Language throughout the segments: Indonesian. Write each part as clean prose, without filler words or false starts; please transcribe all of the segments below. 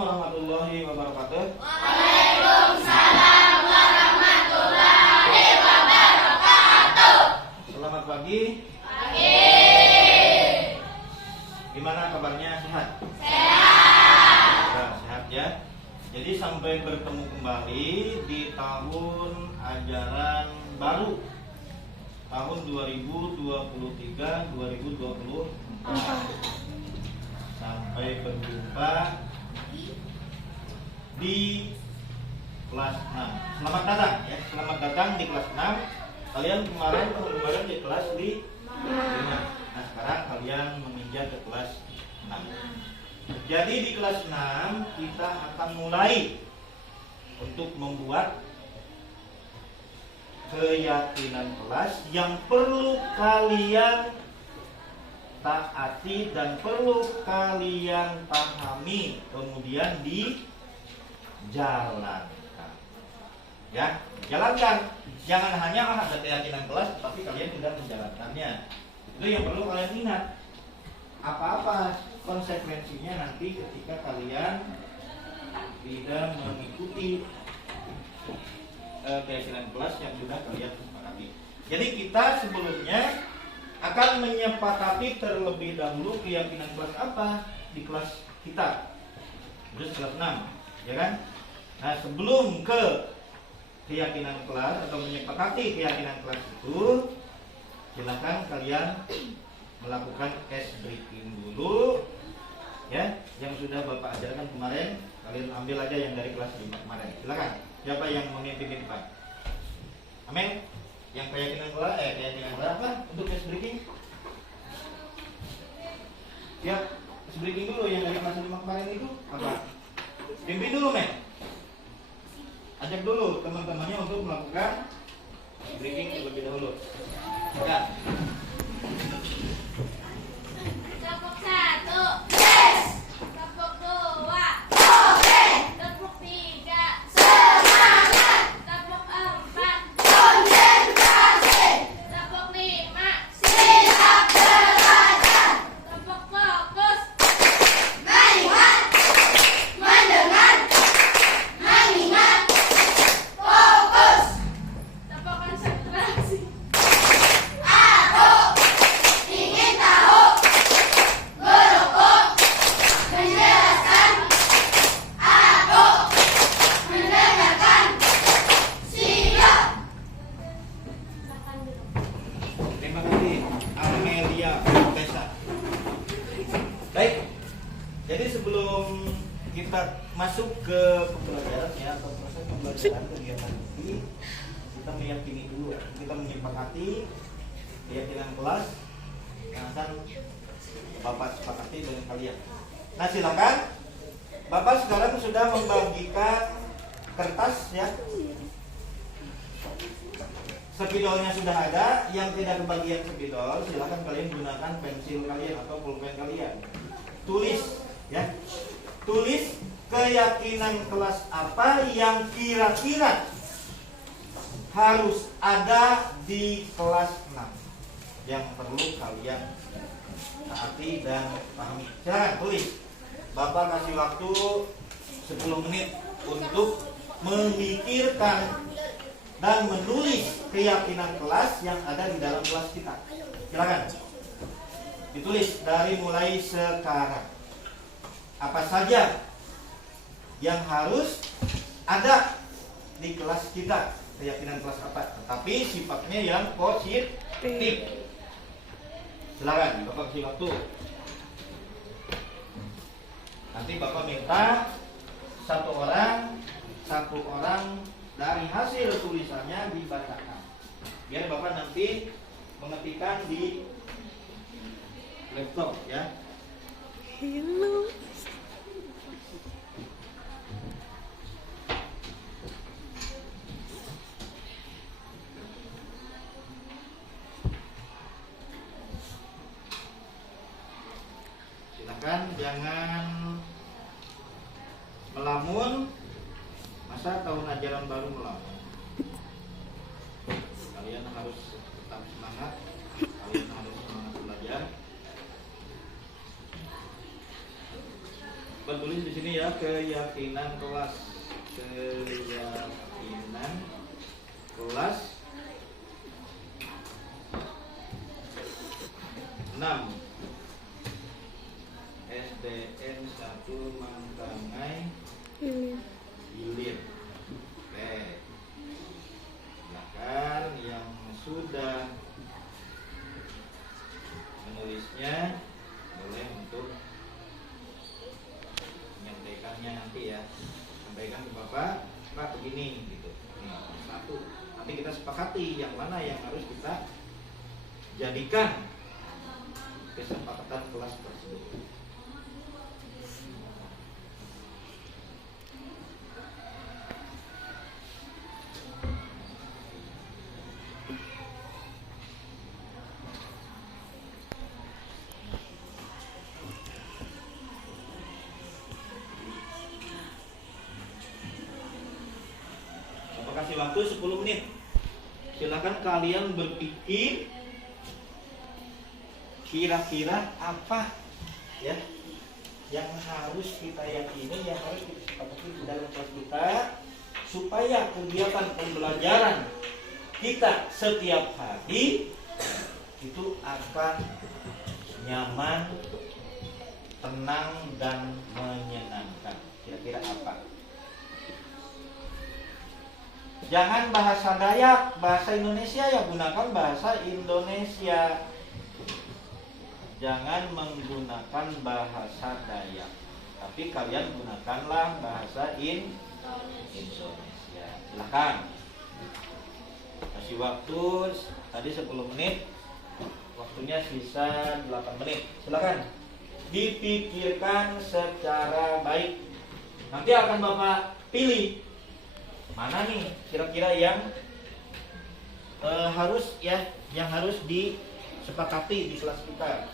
warahmatullahi wabarakatuh. Waalaikumsalam warahmatullahi wabarakatuh. Selamat pagi. Pagi. Gimana kabarnya? Sehat? Sehat. Sehat ya. Jadi sampai bertemu kembali di tahun ajaran baru tahun 2023-2024. Sampai berjumpa di kelas 6. Selamat datang ya. Selamat datang di kelas 6. Kalian tahun kemarin di kelas 5. Nah, sekarang kalian menginjak ke kelas 6. Jadi di kelas 6 kita akan mulai untuk membuat keyakinan kelas yang perlu kalian taati dan perlu kalian pahami, kemudian dijalankan. Ya, jalankan. Jangan hanya ada keyakinan kelas tapi kalian tidak menjalankannya. Itu yang perlu kalian ingat. Apa-apa konsekuensinya nanti ketika kalian tidak mengikuti keyakinan kelas yang sudah kalian sepakati. Jadi kita sebelumnya akan menyepakati terlebih dahulu keyakinan kelas apa di kelas kita. Terus kelas 6, ya kan? Nah, sebelum ke keyakinan kelas atau menyepakati keyakinan kelas itu, silakan kalian melakukan case breaking dulu ya, yang sudah Bapak ajarkan kemarin. Kalian ambil aja yang dari kelas 5 kemarin. Silakan. Siapa yang memimpin di depan? Amin. Yang keyakinan berapa untuk case breaking? Ya, case breaking dulu yang dari kelas 5 kemarin itu apa? Pimpin dulu, men. Ajak dulu teman-temannya untuk melakukan case breaking terlebih dahulu. Ya. Tepuk 1. Yes. Tepuk 2. Oke. Tepuk 3. Semangat. Tepuk 4. Konsentrasi. Tepuk 5. Siap belajar. Tepuk fokus. Melihat, mendengar, mengingat. Fokus. Tepuk konsentrasi. Aku ingin tahu. Guruku menjelaskan. Aku mendengarkan. Siap. Terima kasih Amelia Tessa. Baik. Jadi sebelum kita masuk ke pembelajaran ya, atau proses pembelajaran kegiatan ini, kita meyakini dulu, kita menyepakati keyakinan kelas yang akan Bapak sepakati dengan kalian. Nah, silakan. Bapak sekarang sudah membagikan kertas ya. Spidolnya sudah ada. Yang tidak kebagian spidol, silakan kalian gunakan pensil kalian atau pulpen kalian. Tulis ya. Tulis keyakinan kelas apa yang kira-kira harus ada di kelas 6 yang perlu kalian taati dan pahami. Silakan tulis. Bapak kasih waktu 10 menit untuk memikirkan dan menulis keyakinan kelas yang ada di dalam kelas kita. Silakan ditulis dari mulai sekarang. Apa saja yang harus ada di kelas kita, keyakinan kelas apa, tetapi sifatnya yang positif. Silakan, Bapak kasih waktu. Nanti Bapak minta satu orang dari hasil tulisannya dibacakan. Biar Bapak nanti mengetikkan di laptop ya. Hello. Silakan jangan melamun. Masa tahun ajaran baru melamun? Kalian harus tetap semangat. Kalian harus semangat belajar. Coba tulis di sini ya, keyakinan kelas. Keyakinan kelas 6 SDN 1 Mangkangai Hilir. Oke. Silakan yang sudah menulisnya boleh untuk menyampaikannya nanti ya. Sampaikan ke Bapak, Pak begini gitu. Nih, satu. Nanti kita sepakati yang mana yang harus kita jadikan kesepakatan kelas tersebut. Kasih waktu 10 menit. Silakan kalian berpikir kira-kira apa ya yang harus kita yakini, yang harus kita sepakati di dalam kelas kita supaya kegiatan pembelajaran kita setiap hari itu akan nyaman, tenang dan menyenangkan. Kira-kira apa? Jangan bahasa Dayak, bahasa Indonesia ya gunakan bahasa Indonesia. Jangan menggunakan bahasa Dayak, tapi kalian gunakanlah bahasa Indonesia. Silahkan. Kasih waktu tadi 10 menit, waktunya sisa 8 menit. Silahkan dipikirkan secara baik. Nanti akan Bapak pilih mana nih kira-kira yang harus ya, yang harus disepakati di kelas kita.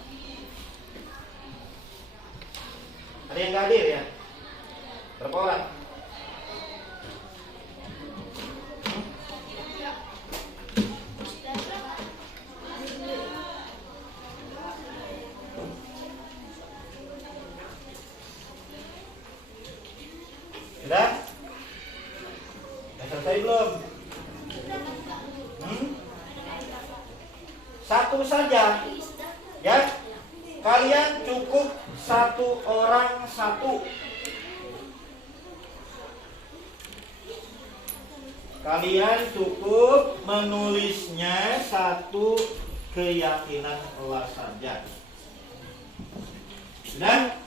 Ada yang nggak hadir ya? Berapa orang? Sudah? Selesai belum? Satu saja ya. Kalian cukup satu orang satu. Kalian cukup menulisnya satu keyakinan kelas saja. Sudah?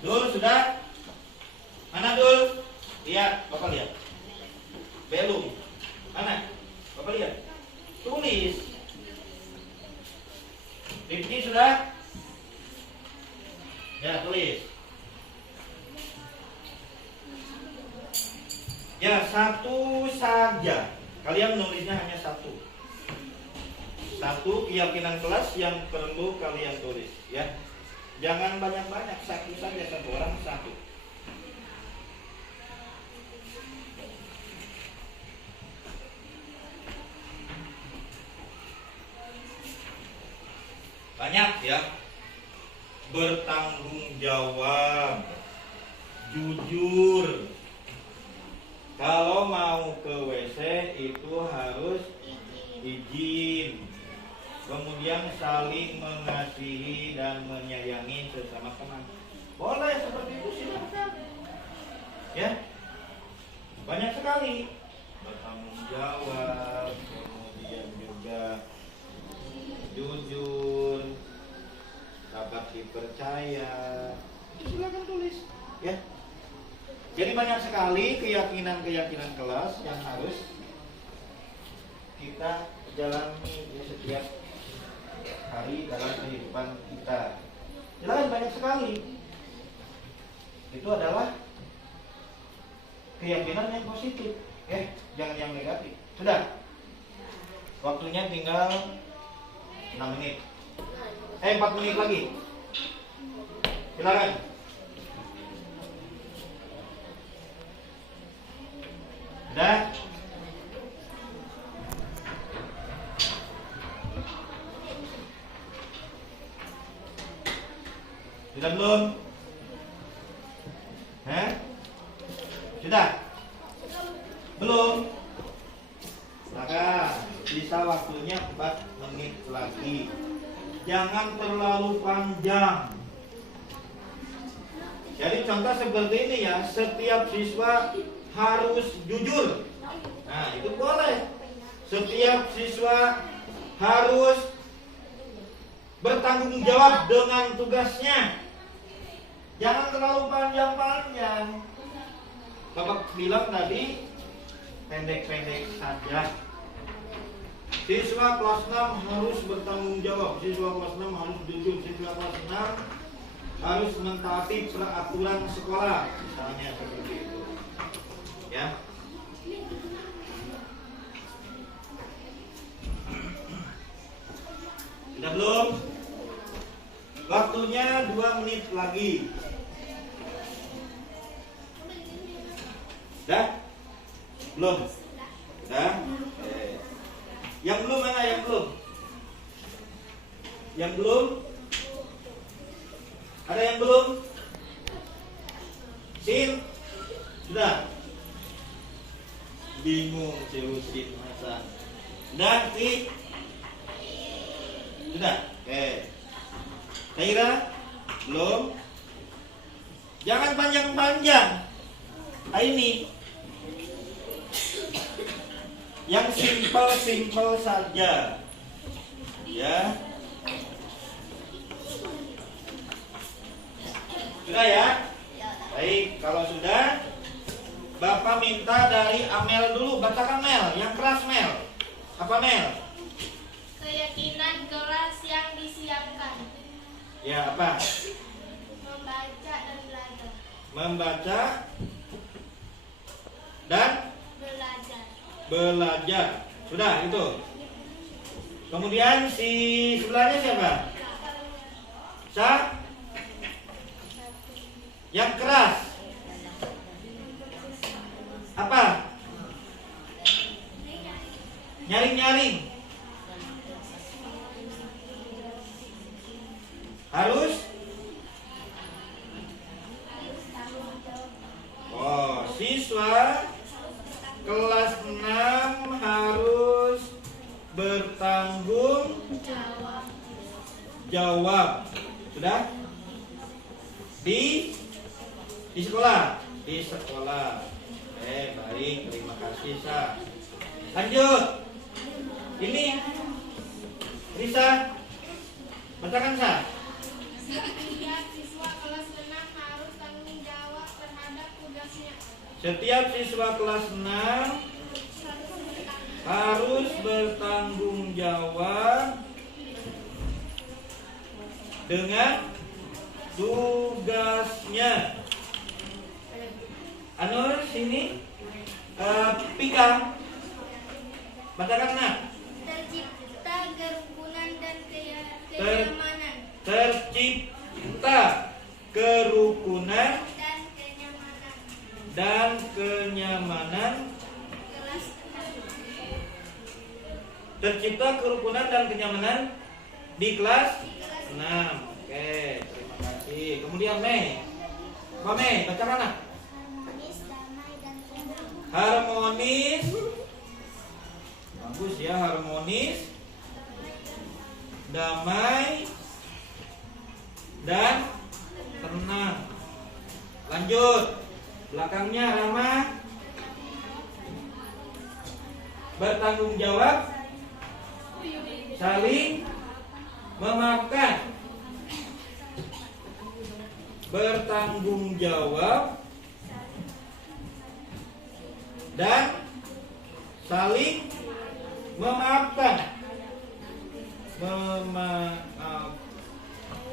Dul, sudah? Mana Dul? Lihat, Bapak lihat. Belum. Mana? Bapak lihat. Tulis. Rifki sudah? Ya, tulis. Ya, satu saja. Kalian menulisnya hanya satu. Satu keyakinan kelas yang perlu kalian tulis, ya. Jangan banyak-banyak, satu saja, satu orang satu. Banyak ya. Bertanggung jawab, jujur. Kalau mau ke WC itu harus izin. Kemudian saling mengasihi dan menyayangi sesama teman. Boleh seperti itu, silakan. Ya, banyak sekali. Bertanggung jawab, kemudian juga jujur, dapat dipercaya. Silakan tulis, ya. Jadi banyak sekali keyakinan-keyakinan kelas yang harus kita jalani di setiap hari dalam kehidupan kita. Jelas banyak sekali. Itu adalah keyakinan yang positif, jangan yang negatif. Sudah. Waktunya tinggal 6 menit. 4 menit lagi. Silakan. Sudah? Sudah belum? Sudah? Belum? Maka bisa waktunya 4 menit lagi. Jangan terlalu panjang. Jadi contoh seperti ini ya, setiap siswa harus jujur. Nah, itu boleh. Setiap siswa harus bertanggung jawab dengan tugasnya. Jangan terlalu panjang-panjang. Bapak bilang tadi pendek-pendek saja. Siswa kelas 6 harus bertanggung jawab. Siswa kelas 6 harus jujur. Siswa kelas 6 harus mentaati peraturan sekolah. Misalnya seperti itu. Ya. Sudah belum? Waktunya 2 menit lagi. Sudah? Belum? Sudah? Yang belum mana? Yang belum? Yang belum? Ada yang belum? Sin? Sudah? Bingung Sin masa. Sudah? Si? Sudah? Oke. Kaira? Belum? Jangan panjang-panjang. Ini yang simpel-simpel saja. Ya. Sudah ya? Baik, kalau sudah, Bapak minta dari Amel dulu. Bacakan Mel, yang keras Mel. Apa Mel? Keyakinan kelas yang disiapkan. Ya, apa? Membaca dan belajar. Membaca dan belajar. Sudah itu. Kemudian si sebelahnya siapa? Sa? Yang keras. Apa? Nyaring-nyaring. Harus? Oh, siswa kelas 6 harus bertanggung jawab. Sudah? Di sekolah. Di sekolah. Baik, terima kasih Sa. Lanjut. Ini Risa. Bacakan Sa. Setiap siswa kelas 6 harus tanggung jawab terhadap tugasnya. Setiap siswa kelas 6 harus bertanggung jawab dengan tugasnya. Anur sini, Pika, bacakan nak. Tercipta kerukunan dan kenyamanan. Tercipta kerukunan dan kenyamanan. Kelas 6. Tercipta kerukunan dan kenyamanan di kelas 6. Oke, terima kasih. Kemudian Mei. Apa Mei? Bacakan nak. Harmonis. Bagus ya, harmonis, damai, dan tenang. Lanjut. Belakangnya ramah, bertanggung jawab, saling memaafkan. Bertanggung jawab dan saling memaafkan.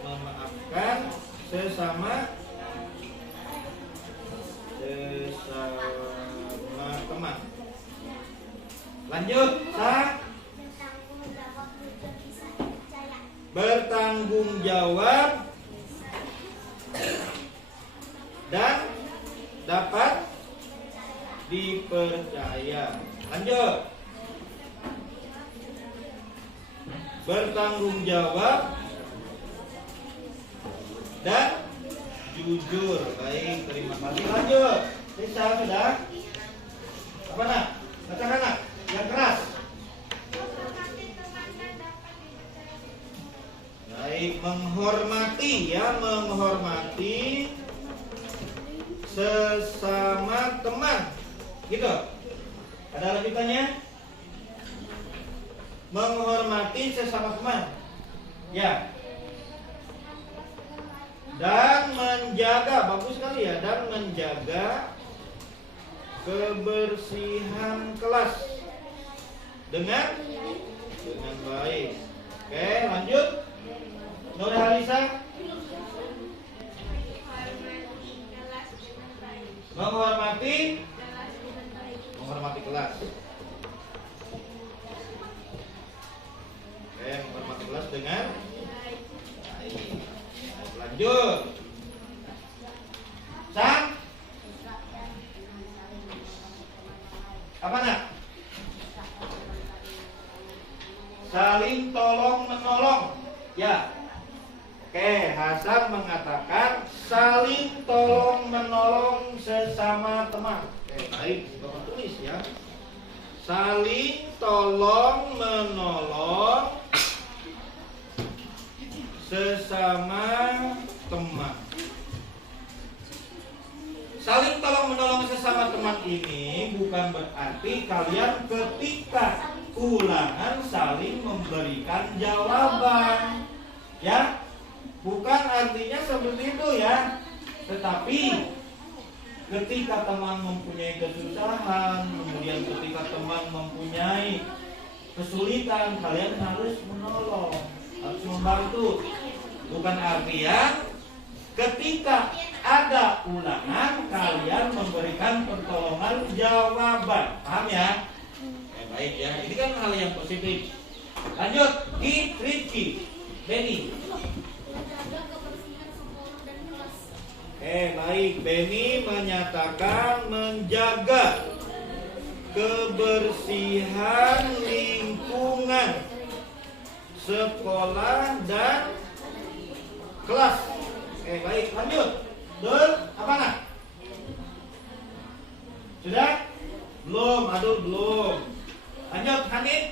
Memaafkan sesama teman. Lanjut, Sa. Bertanggung jawab dan dapat dipercaya. Lanjut. Bertanggung jawab dan jujur. Baik, terima kasih. Lanjut. Sisa sudah? Apa nak? Bacakan nak. Yang keras. Baik, menghormati ya, menghormati sesama teman. Gitu. Ada lanjutannya? Menghormati sesama teman. Ya. Dan menjaga, bagus sekali ya, dan menjaga kebersihan kelas dengan baik. Oke, lanjut. Nora Halisa. Menghormati kelas. Oke, menghormati kelas dengan baik. Lanjut. Sang. Apa nak? Saling tolong menolong. Ya. Oke, Hasan mengatakan saling tolong menolong sesama teman. Oke, baik, Bapak tulis ya. Saling tolong menolong sesama teman. Saling tolong menolong sesama teman ini bukan berarti kalian ketika ulangan saling memberikan jawaban. Ya, bukan artinya seperti itu ya. Tetapi ketika teman mempunyai kesusahan, kemudian ketika teman mempunyai kesulitan, kalian harus menolong, harus membantu. Bukan artinya ketika ada ulangan kalian memberikan pertolongan jawaban. Paham ya? Baik ya. Ini kan hal yang positif. Lanjut, Rifki, Benny. Baik, Benny menyatakan menjaga kebersihan lingkungan sekolah dan kelas. Baik, lanjut. Dul, apa nak? Sudah? Belum, aduh belum. Lanjut, Hanif.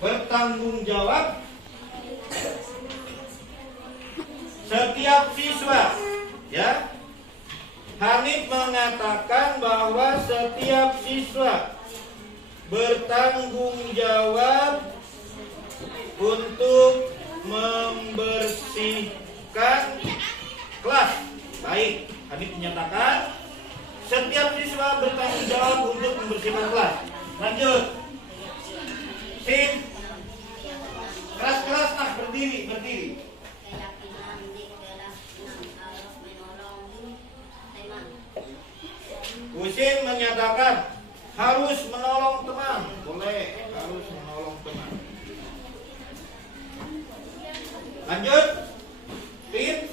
Bertanggung jawab setiap siswa. Ya. Hanif mengatakan bahwa setiap siswa bertanggung jawab untuk membersihkan kelas. Baik, Hanif menyatakan setiap siswa bertanggung jawab untuk membersihkan kelas. Lanjut. Sim. Kelas-kelas nah, berdiri. Husin menyatakan harus menolong teman. Boleh, harus menolong teman. Lanjut. Pin.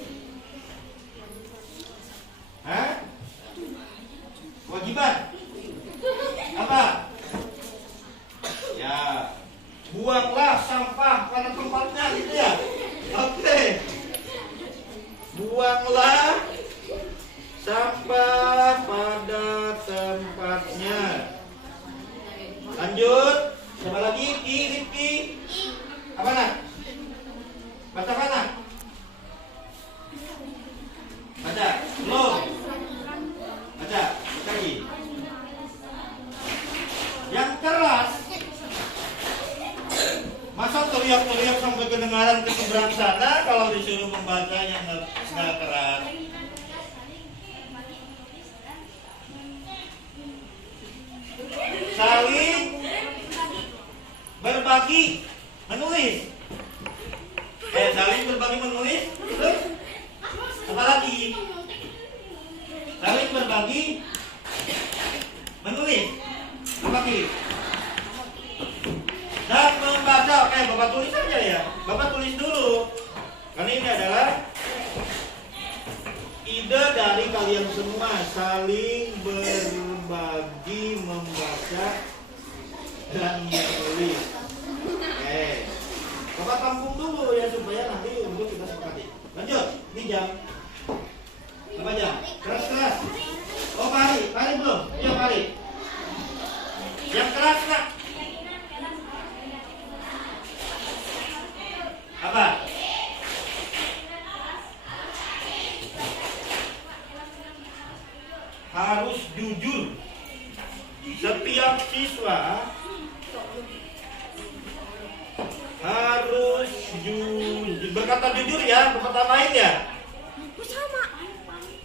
Kewajiban. Apa? Ya. Buanglah sampah pada tempatnya gitu ya. Oke. Buanglah sampah pada tempatnya. Lanjut. Siapa lagi? Rifki. Apa nak? Baca mana? Baca. Belum. Baca. Lagi. Yang keras. Masa teriak-teriak sampai kedengaran ke seberang sana kalau disuruh membaca yang nggak keras. Saling berbagi menulis. Saling berbagi menulis. Terus apa lagi? Saling berbagi menulis. Apa lagi? Dan membaca. Bapak tulis saja ya. Bapak tulis dulu. Karena ini adalah ide dari kalian semua. Saling berbagi membaca dan menulis. Bapak jam? Apa jam? Keras. Oh, pari belum? Iya, pari. Yang keras, Kak. Apa? Harus jujur. Setiap siswa harus jujur. Berkata jujur ya, berkata lain ya.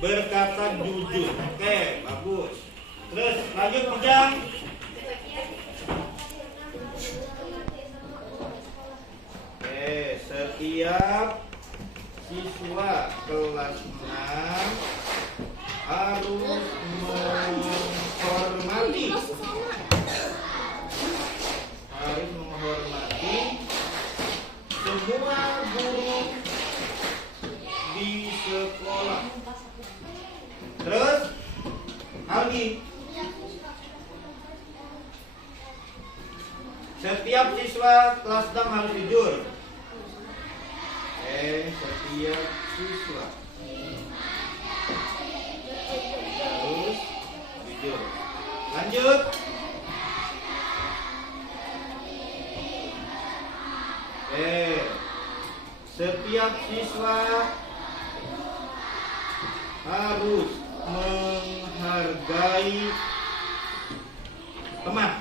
Berkata jujur. Oke, bagus. Terus lanjut Ujang. Oke, setiap siswa kelas 6 harus menghormati semua guru di sekolah. Terus Aldi, setiap siswa kelas 6 harus jujur. Setiap siswa harus jujur. Lanjut. Setiap siswa harus menghargai teman.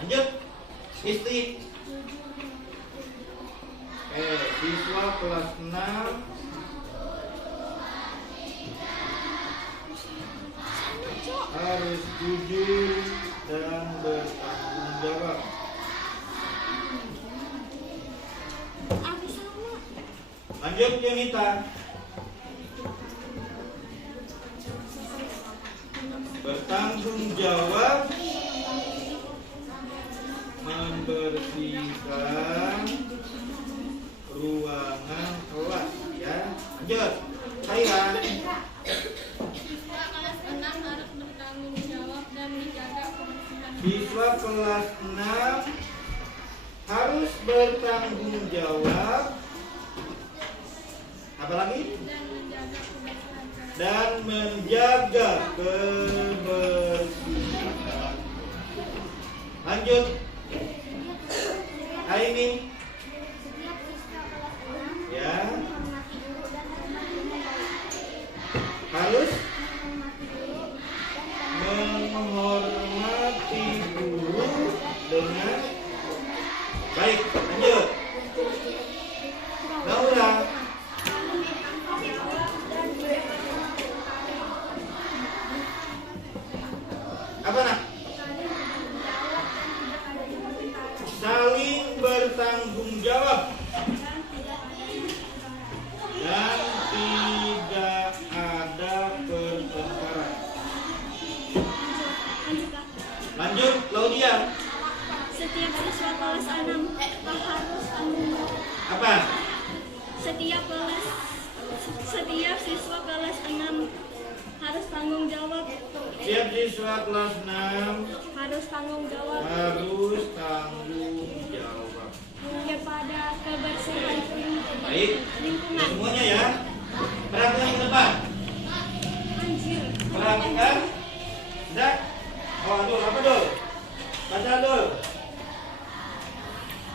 Lanjut. Istri. Siswa kelas 6 harus jujur dan bertanggung jawab. Lanjut Yunita. Bertanggung jawab membersihkan ruangan kelas ya. Lanjut Saira. Siswa kelas 6 harus bertanggung jawab dan menjaga kebersihan. Siswa kelas 6 harus bertanggung jawab. Apa lagi? Dan menjaga kebersihan. Lanjut. Aini. Ya. Harus menghormati guru dengan baik. Lanjut. Laura. Apa nak? Saling bertanggung jawab dan tidak ada pertengkaran. Lanjut, Claudia. Setiap siswa kelas 6 harus tanggung jawab. Apa? Setiap siswa kelas 6 harus tanggung jawab. Setiap siswa kelas 6 Harus tanggung jawab kepada kebersihan Baik, lingkungan. semuanya ya. Perhatikan ke depan. Anjir. Perhatikan. Sudah? Oh, aduh, apa dul? Baca dul.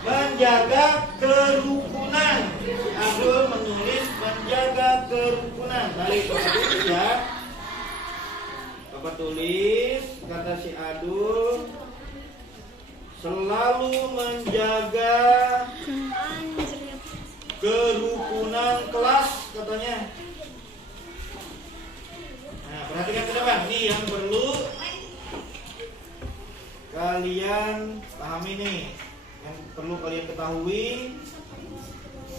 Menjaga kerukunan. Abdul menulis menjaga kerukunan. Balik Bapak tulis ya. Bapak tulis kata si Adul selalu menjaga kerukunan kelas katanya. Nah, perhatikan ke depan. Ini yang perlu kalian pahami nih. Yang perlu kalian ketahui.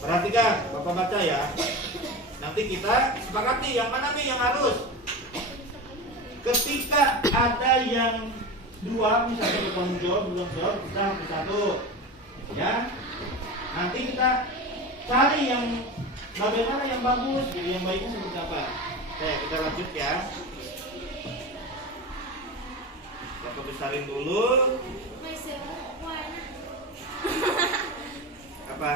Perhatikan, Bapak baca ya. Nanti kita sepakati yang mana nih yang harus. Ketika ada yang dua, misalnya bertanggung jawab, kita hapus satu, ya. Nanti kita cari yang bagaimana yang bagus, yang baiknya seperti apa. Oke, kita lanjut ya. Kita besarin dulu. Apa?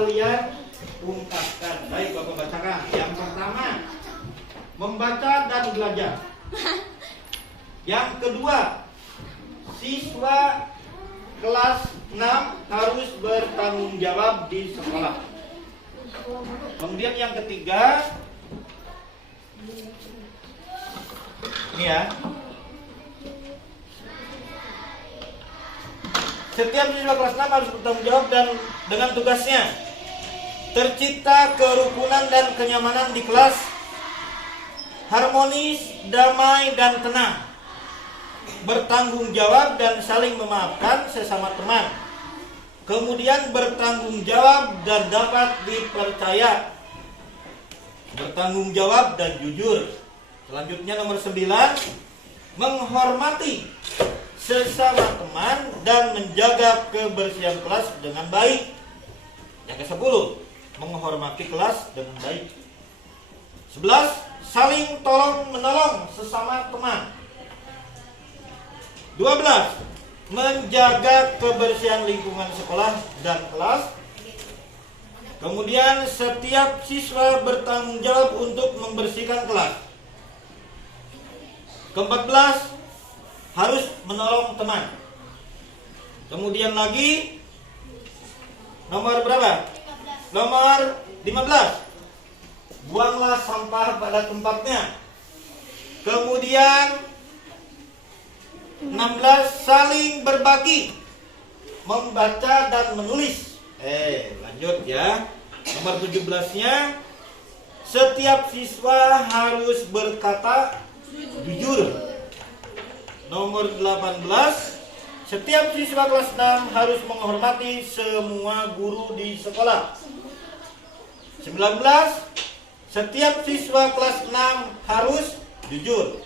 kalian ungkapkan. Baik, Bapak bacakan. Yang pertama, membaca dan belajar. Yang kedua, siswa kelas 6 harus bertanggung jawab di sekolah. Kemudian yang ketiga, ini ya, setiap siswa kelas 6 harus bertanggung jawab dan dengan tugasnya. Tercipta kerukunan dan kenyamanan di kelas, harmonis, damai, dan tenang. Bertanggung jawab dan saling memaafkan sesama teman. Kemudian bertanggung jawab dan dapat dipercaya. Bertanggung jawab dan jujur. Selanjutnya nomor 9, menghormati sesama teman dan menjaga kebersihan kelas dengan baik. Yang ke-10, menghormati kelas dengan baik. 11, saling tolong menolong sesama teman. 12, menjaga kebersihan lingkungan sekolah dan kelas. Kemudian setiap siswa bertanggung jawab untuk membersihkan kelas. Ke-14, harus menolong teman. Kemudian lagi nomor berapa? Nomor 15, buanglah sampah pada tempatnya. Kemudian 16, saling berbagi, membaca dan menulis. Lanjut ya. Nomor 17-nya, setiap siswa harus berkata jujur. Nomor 18, setiap siswa kelas 6 harus menghormati semua guru di sekolah. 19, setiap siswa kelas 6 harus jujur.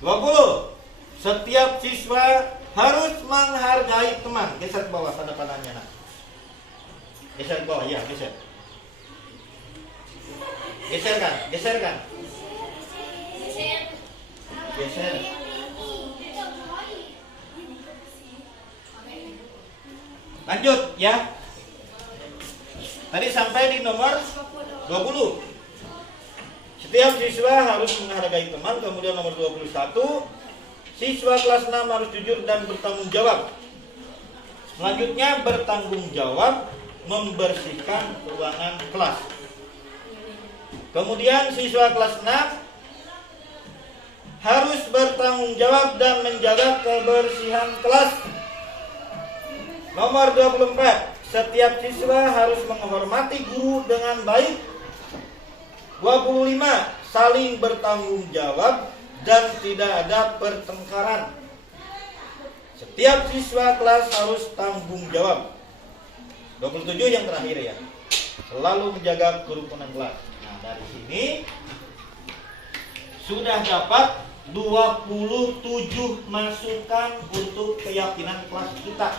20, setiap siswa harus menghargai teman. Geser ke bawah tanda panahnya, nak. Geser ke bawah, ya, geser. Geserkan, geserkan. Geser. Lanjut ya. Tadi sampai di nomor 20. Setiap siswa harus menghargai teman. Kemudian nomor 21, siswa kelas 6 harus jujur dan bertanggung jawab. Selanjutnya bertanggung jawab membersihkan ruangan kelas. Kemudian siswa kelas 6 harus bertanggung jawab dan menjaga kebersihan kelas. Nomor 24, setiap siswa harus menghormati guru dengan baik. 25, saling bertanggung jawab dan tidak ada pertengkaran. Setiap siswa kelas harus tanggung jawab. 27 yang terakhir ya, selalu menjaga kerukunan kelas. Nah, dari sini sudah dapat 27 masukan untuk keyakinan kelas kita.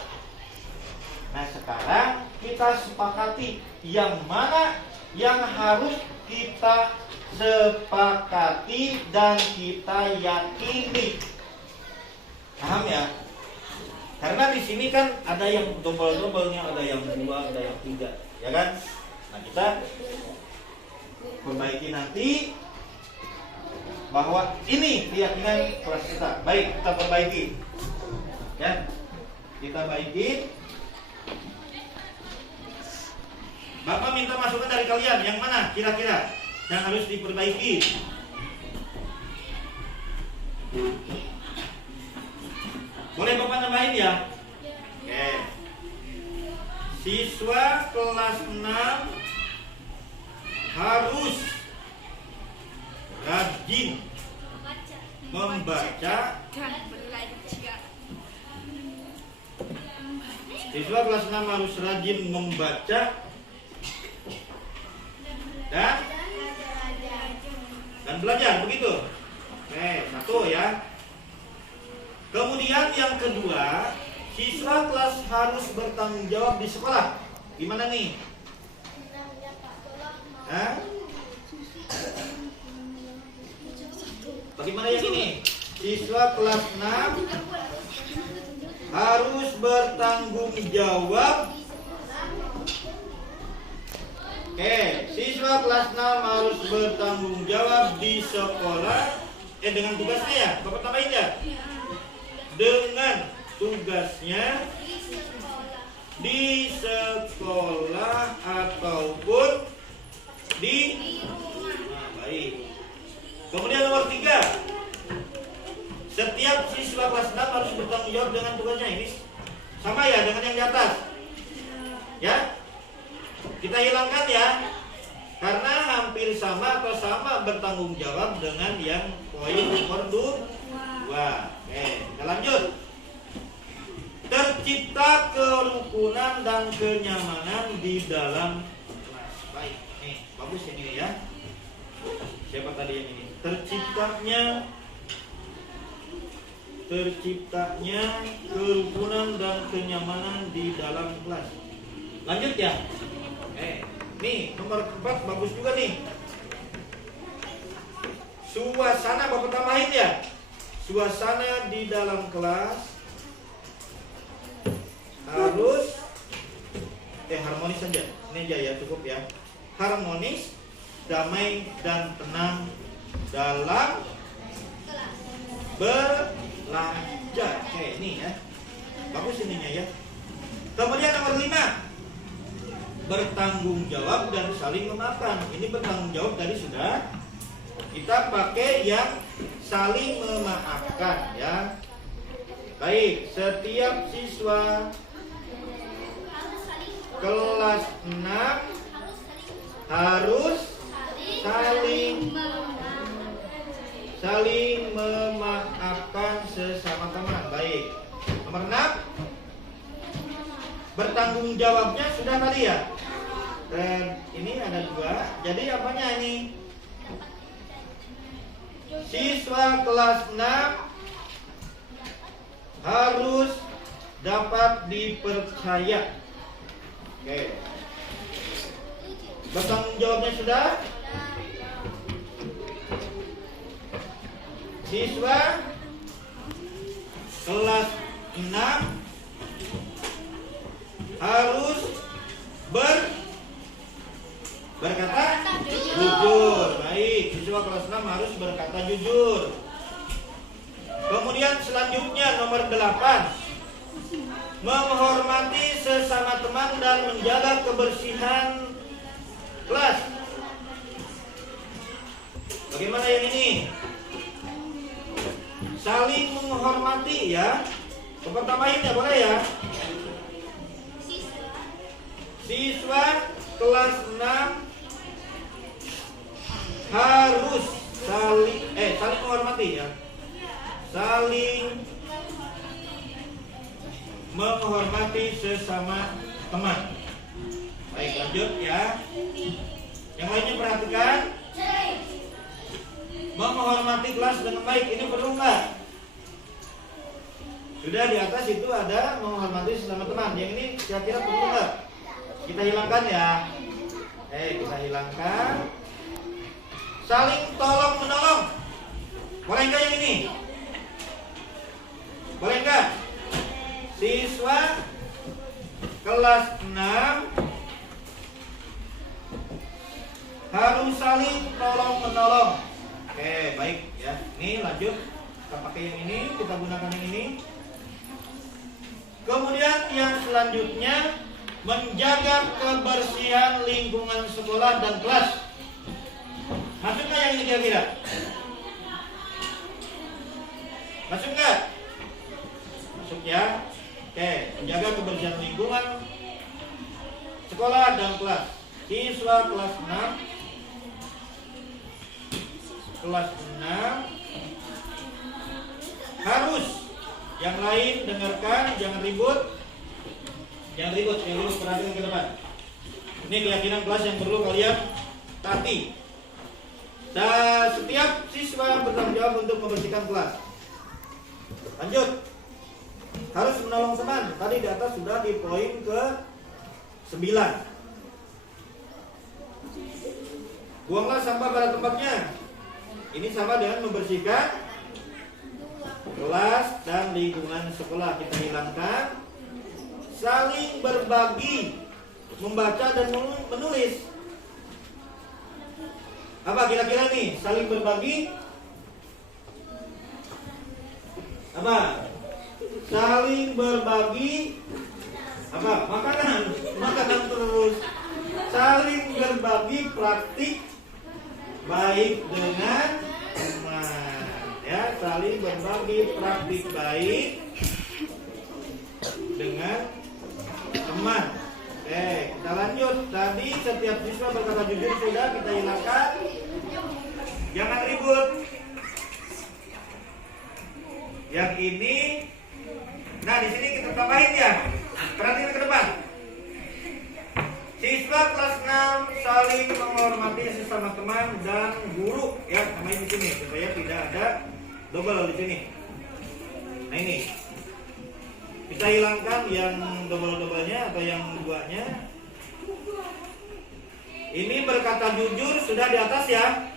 Nah, sekarang kita sepakati yang mana yang harus kita sepakati dan kita yakini. Paham ya? Karena di sini kan ada yang double-doublenya, ada yang 2, ada yang 3, ya kan? Nah, kita perbaiki nanti bahwa ini keyakinan kelas kita. Baik, kita perbaiki. Ya. Kita baiki. Bapak minta masukan dari kalian, yang mana kira-kira yang harus diperbaiki? Boleh Bapak nambahin ya? Oke. Siswa kelas 6 harus rajin membaca. Siswa kelas 6 harus rajin membaca dan belajar, begitu. Oke, 1 ya. Kemudian yang kedua, siswa kelas harus bertanggung jawab di sekolah. Gimana nih? Hah? Bagaimana yang ini? Siswa kelas 6 harus bertanggung jawab Oke, siswa kelas 6 harus bertanggung jawab di sekolah. Dengan tugasnya ya, Bapak tambahin ya. Dengan tugasnya di sekolah ataupun di rumah. Nah, baik. Kemudian nomor 3. Setiap siswa kelas 6 harus bertanggung jawab dengan tugasnya. Ini sama ya dengan yang di atas. Ya. Kita hilangkan ya. Karena hampir sama atau sama bertanggung jawab dengan yang poin nomor 2. Oke, kita lanjut. Tercipta kerukunan dan kenyamanan di dalam kelas. Baik, nih bagus ini ya. Siapa tadi yang ini? Terciptanya kerukunan dan kenyamanan di dalam kelas. Lanjut ya. Nih nomor 4 bagus juga nih. Suasana Bapak tambahin ya. Suasana di dalam kelas harus harmonis saja. Ini aja ya, cukup ya. Harmonis, damai dan tenang dalam belajar. Oke, ini ya. Bagus ininya ya. Kemudian nomor 5. Bertanggung jawab dan saling memaafkan. Ini bertanggung jawab tadi sudah. Kita pakai yang saling memaafkan ya. Baik, setiap siswa kelas 6 harus saling memaafkan sesama teman. Baik. Nomor 6. Bertanggung jawabnya sudah tadi ya. Dan ini ada 2. Jadi apanya ini? Siswa kelas 6 harus dapat dipercaya. Oke. Bertanggung jawabnya sudah. Siswa kelas 6 harus berkata jujur. Baik, siswa kelas 6 harus berkata jujur. Kemudian selanjutnya nomor 8. Menghormati sesama teman dan menjaga kebersihan kelas. Bagaimana yang ini? Saling menghormati ya. Bapak tambahin ya, boleh ya. Siswa kelas 6 harus saling menghormati ya. Saling menghormati sesama teman. Baik, lanjut ya. Yang lainnya perhatikan. Menghormati kelas dengan baik. Ini perlu enggak? Sudah di atas itu ada menghormati sesama teman. Yang ini kira-kira perlu enggak? Kita hilangkan ya. Kita hilangkan. Saling tolong menolong. Boleh enggak yang ini? Boleh enggak? Siswa kelas 6 harus saling tolong menolong. Oke, baik ya. Ini lanjut. Kita pakai yang ini, kita gunakan yang ini. Kemudian yang selanjutnya, menjaga kebersihan lingkungan sekolah dan kelas. Masuk nggak yang ini kira-kira? Masuk nggak? Masuk ya. Oke, menjaga kebersihan lingkungan sekolah dan kelas. Siswa kelas 6 harus, yang lain dengarkan, jangan ribut. Jangan ribut, perhatikan ke depan. Ini keyakinan kelas yang perlu kalian taati. Dan setiap siswa yang bertanggung jawab untuk membersihkan kelas. Lanjut. Harus menolong teman. Tadi di atas sudah di poin ke 9. Buanglah sampah pada tempatnya. Ini sama dengan membersihkan kelas dan lingkungan sekolah. Kita hilangkan. Saling berbagi, membaca dan menulis. Apa kira-kira nih? Saling berbagi apa? Saling berbagi apa? Makanan. Makanan terus. Saling berbagi praktik baik dengan teman. Ya, saling berbagi praktik baik dengan teman. Oke, kita lanjut. Tadi setiap siswa berkata jujur sudah kita hilangkan. Jangan ribut. Yang ini, nah di sini kita tambahin ya. Perhatikan ke depan. Siswa kelas 6 saling menghormati sesama teman dan guru. Ya, tambahin di sini supaya tidak ada double di sini. Nah ini. Kita hilangkan yang double-doublenya atau yang duanya. Ini berkata jujur sudah di atas ya.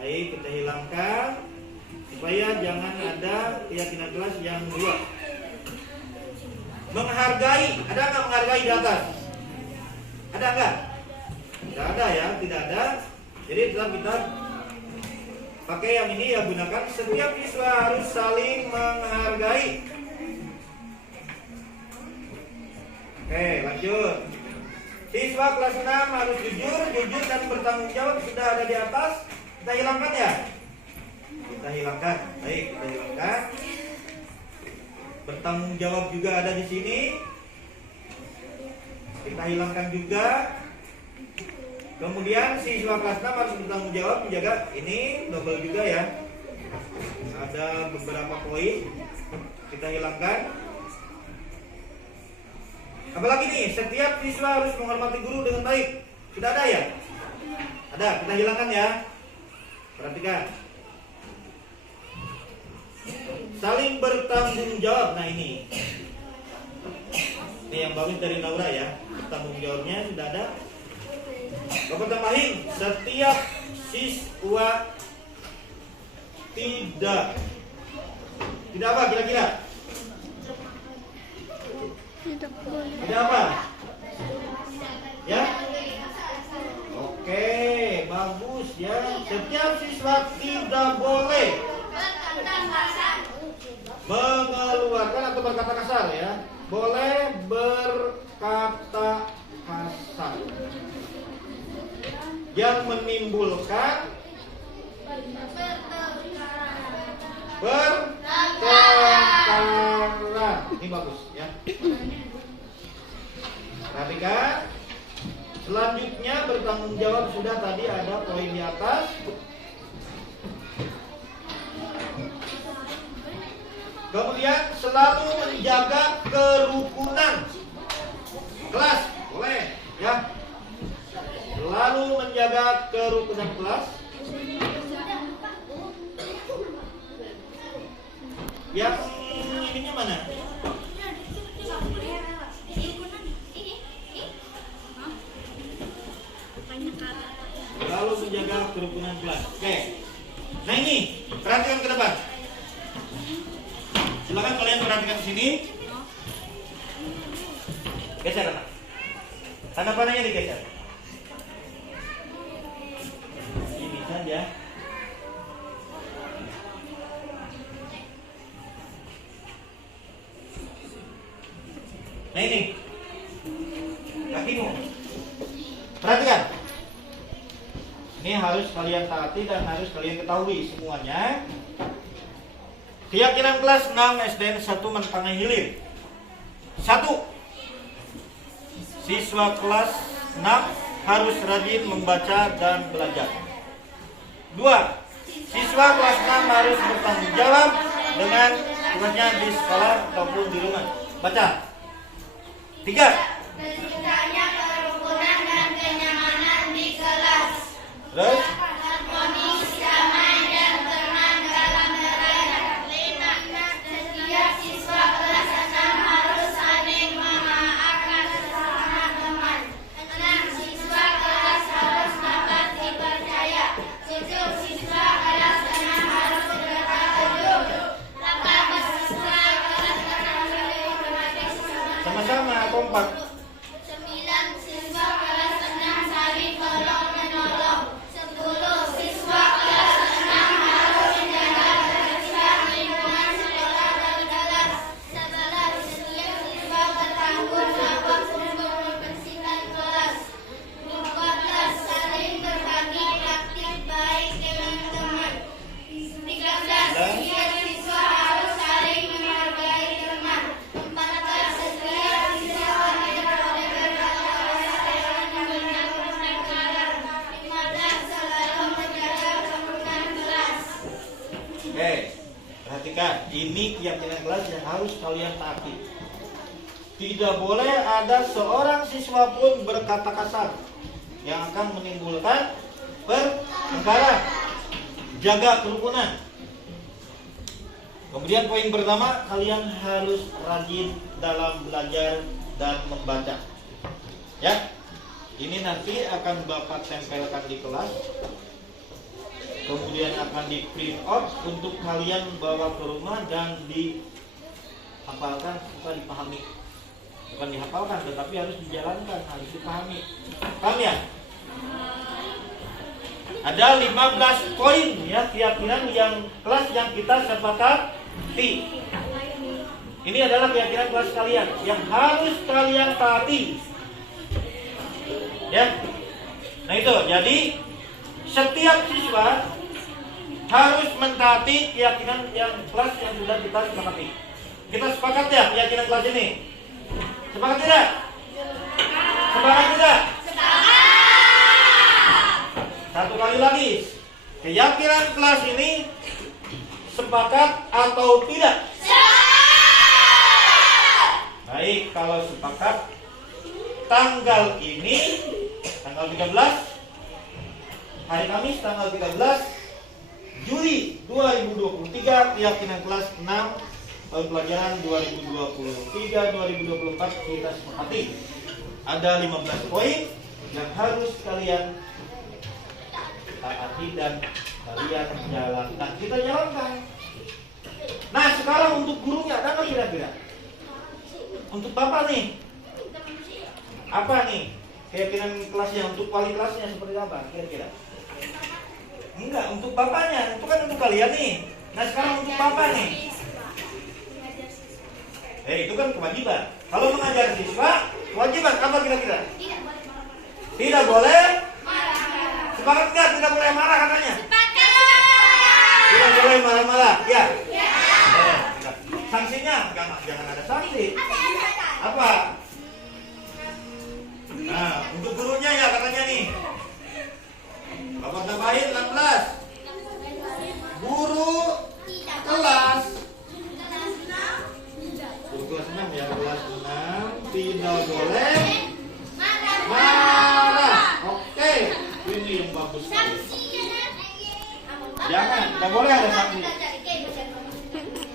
Baik, kita hilangkan supaya jangan ada keyakinan kelas yang dua. Menghargai, ada nggak menghargai di atas? Ada nggak? Tidak ada ya, tidak ada. Jadi tetap kita pakai yang ini ya, gunakan. Setiap siswa harus saling menghargai. Oke, lanjut. Siswa kelas 6 harus jujur dan bertanggung jawab sudah ada di atas. Kita hilangkan ya? Kita hilangkan. Baik, kita hilangkan. Bertanggung jawab juga ada di sini. Kita hilangkan juga. Kemudian siswa kelas 6 harus bertanggung jawab menjaga, ini double juga ya. Ada beberapa poin. Kita hilangkan. Apalagi nih, setiap siswa harus menghormati guru dengan baik. Sudah ada ya? Ada, kita hilangkan ya. Perhatikan. Saling bertanggung jawab. Nah ini. Ini yang bagus dari Laura ya. Tanggung jawabnya sudah ada. Bapak tambahin, setiap siswa tidak apa kira-kira? Tidak apa? Ya? Oke, bagus ya. Setiap siswa tidak boleh mengeluarkan atau berkata kasar ya. Boleh berkata kasar yang menimbulkan pertengkaran. Ini bagus ya. Perhatikan. Selanjutnya bertanggung jawab sudah tadi ada poin di atas. Kemudian selalu menjaga kerukunan kelas. Boleh ya. Selalu menjaga kerukunan kelas. Yang ininya mana? Selalu menjaga kerukunan kelas. Oke. Nah ini, perhatikan ke depan. Silakan kalian perhatikan sini. Geser anak. Tanda panahnya digeser. Ini saja. Nah ini kakimu. Perhatikan. Ini harus kalian taati dan harus kalian ketahui semuanya. Keyakinan kelas 6 SDN 1 Mentangai Hilir. 1. Siswa kelas 6 harus rajin membaca dan belajar. 2. Siswa kelas 6 harus bertanggung jawab dengan tugasnya di sekolah ataupun di rumah. Baca. 3. Terciptanya kerukunan dan kenyamanan di kelas. Terus? Harmonis, damai, dan tenang dalam belajar. 5. Setiap siswa kelas 6 harus saling memaafkan sesama teman. 6. Siswa kelas harus dapat dipercaya. 7. Siswa kelas 6 harus berkata jujur. 8. Siswa kelas 6 saling menghormati sesama. Sama-sama kompak. 9. Siswa kelas 6 saling tolong menolong. 10. ya, ini keyakinan kelas yang harus kalian taati. Tidak boleh ada seorang siswa pun berkata kasar yang akan menimbulkan pertengkaran. Jaga kerukunan. Kemudian poin pertama, kalian harus rajin dalam belajar dan membaca. Ya, ini nanti akan Bapak tempelkan di kelas. Kemudian akan di print out untuk kalian bawa ke rumah dan dihafalkan, bukan dipahami. Bukan dihafalkan, tetapi harus dijalankan, harus dipahami. Paham ya? Ada 15 poin ya keyakinan yang kelas yang kita sepakati. Ini adalah keyakinan kelas kalian yang harus kalian taati. Ya. Nah itu, jadi setiap siswa harus mentaati keyakinan yang kelas yang sudah kita sepakati. Kita sepakat ya keyakinan kelas ini? Sepakat tidak? Sepakat tidak? Satu kali lagi, keyakinan kelas ini sepakat atau tidak? Baik, kalau sepakat, tanggal ini, tanggal 13, hari Kamis tanggal 13 Juli 2023, keyakinan kelas 6 tahun pelajaran 2023-2024 kita sepakati. Ada 15 poin yang harus kalian taati dan kalian jalankan. Kita jalankan. Nah sekarang untuk gurunya ada nggak kira-kira? Untuk Bapak nih, apa nih keyakinan kelasnya? Untuk wali kelasnya seperti apa kira-kira? Enggak, untuk Bapaknya, itu kan untuk kalian nih. Nah sekarang untuk Bapak nih, itu kan kewajiban. Kalau mengajar siswa, kewajiban apa kira-kira? Tidak boleh. Sepakat nggak? Tidak boleh marah katanya. Tidak boleh marah-marah, ya. Sanksinya jangan ada sanksi. Apa? Nah, untuk gurunya ya katanya nih. Bapak tambahin 16. Guru kelas. Guru kelas 6 ya, kelas 6 tidak boleh marah. Oke, ini yang bagus sekali. Jangan, tidak boleh ada sanksi.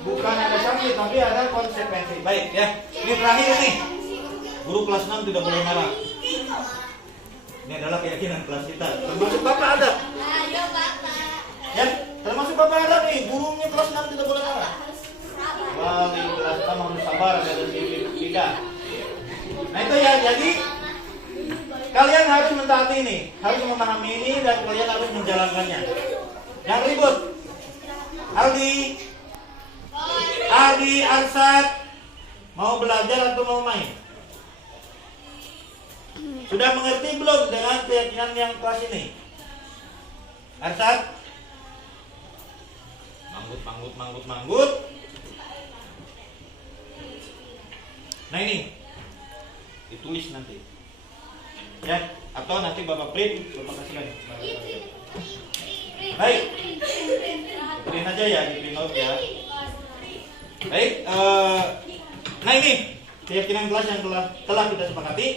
Bukan ada sanksi, tapi ada konsekuensi. Baik ya. Ini terakhir nih. Guru kelas 6 tidak boleh marah. Ini adalah keyakinan kelas kita. Termasuk Bapak ada. Ya, termasuk Bapak ada nih. Gurunya kelas 6 tidak boleh marah. Wali kelas 6 harus sabar, ada tidak. Nah itu ya, jadi kalian harus mentaati ini, harus memahami ini dan kalian harus menjalankannya. Jangan ribut. Aldi, Arsad, mau belajar atau mau main? Sudah mengerti belum dengan keyakinan yang kelas ini? Arsad? Manggut. Nah ini ditulis nanti. Ya, atau nanti Bapak print, Bapak kasihkan. Baik. Print aja ya, di print out ya. Baik, nah ini keyakinan kelas yang telah kita sepakati.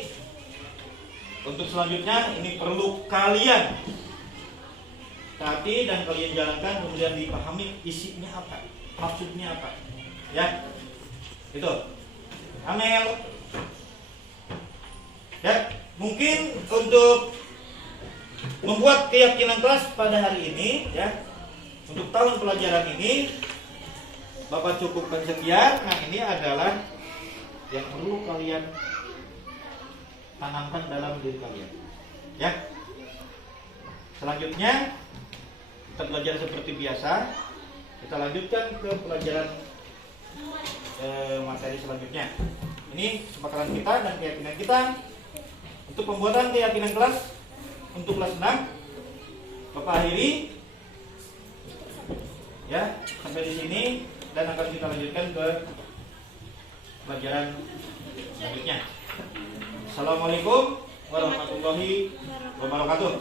Untuk selanjutnya ini perlu kalian taati dan kalian jalankan, kemudian dipahami isinya apa, maksudnya apa. Ya, itu. Amel. Ya, mungkin untuk membuat keyakinan kelas pada hari ini, ya, untuk tahun pelajaran ini, Bapak cukupkan sekian. Nah, ini adalah yang perlu kalian tanamkan dalam diri kalian. Ya. Selanjutnya kita belajar seperti biasa. Kita lanjutkan ke pelajaran materi selanjutnya. Ini kesepakatan kita dan keyakinan kita untuk pembuatan keyakinan kelas untuk kelas 6. Bapak akhiri ya sampai di sini dan akan kita lanjutkan ke pelajaran selanjutnya. Assalamualaikum warahmatullahi wabarakatuh.